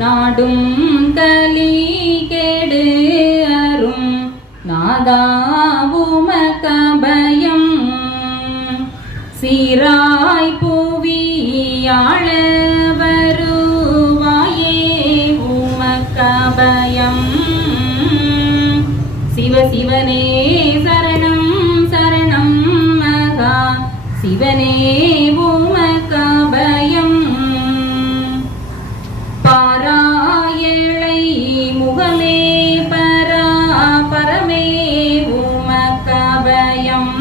நாடும் கலி கெடு அரும் நாதா உமக்கபயம் சீராய் புவியாழ வருவாயே உமக்கபயம் சிவ சிவனே சரணம் சரணம் மகா. சிவனே உமக்கபயம் பாராயளை முகமே பரா பரமே உமக்கபயம்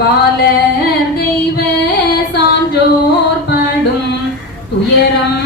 பாலர் தெய்வ சான்றோர் படும் துயரம்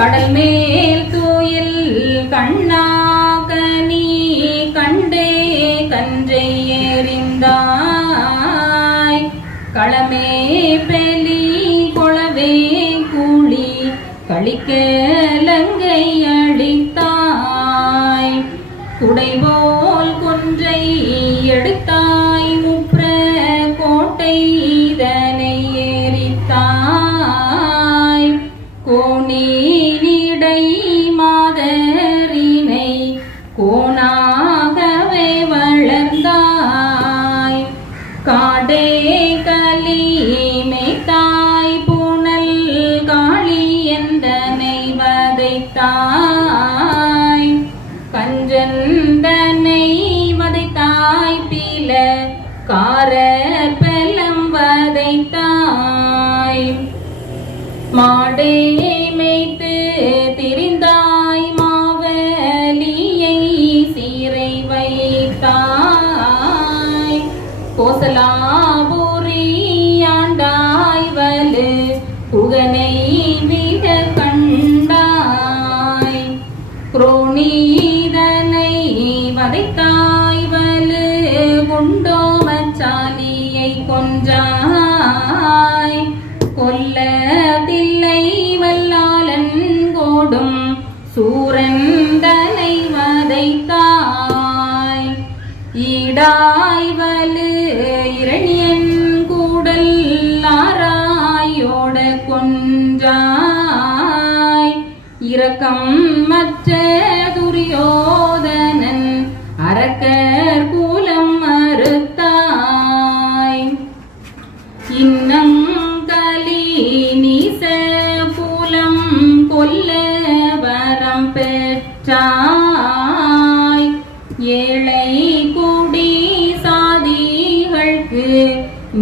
கடல் மேல் தூயில் கண்ணாகனி கண்டே கன்றை எறிந்தாய். களமே பெலி கொளவே கூலி கழிக்க லங்கை அடித்தாய் குடைபோல் கொன்றை எடுத்தாய் முப்ர கோட்டை வதைத்தாய் மாடே மேய்த்து திரிந்தாய் மாவலியை சீரை வைத்தாய். கோசலாபுரி ஆண்டாய் வலு புகனை மிக கண்டாய். குரோணீதனை வதைத்தாய் வலு குண்டோமச்சாலியை கொன்றாய். கொல்ல தில்லை வல்லாளன் கோடும் சூரந்தனை வதைத்தாய் ஈடாய் வலு இரணியன் கூடல் ஆராயோட கொன்றாய். இரக்கம் மற்ற பெற்றாய் ஏழை குடி சாதிகளுக்கு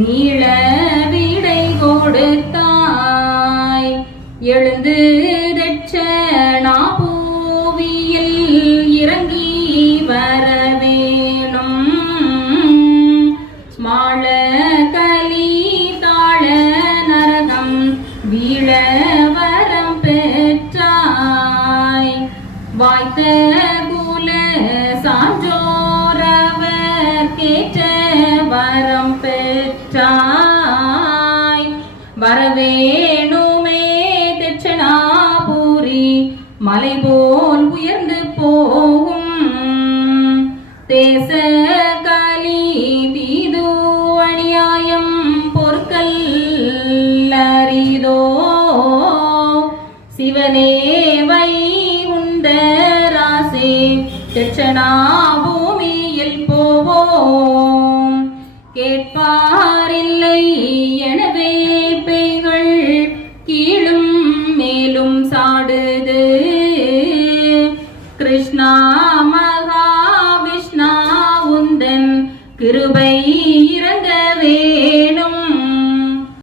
நீள விடை கொடுத்தாய். எழுந்து வாய்த்த குல சான்றோரவர் கேட்ட வரம் பெற்றாய். வரவேணுமே தட்சணாபுரி மலை போல் உயர்ந்து போகும். தேச கலி தீது அநியாயம் பொற்கல் அரிதோ சிவனே இந்த ராசி தட்சணா பூமியில் போவோம். கேட்பாரில்லை எனவே பெய்கள் கீழும் மேலும் சாடுது. கிருஷ்ணா மகா விஷ்ணா உந்தன் கிருபை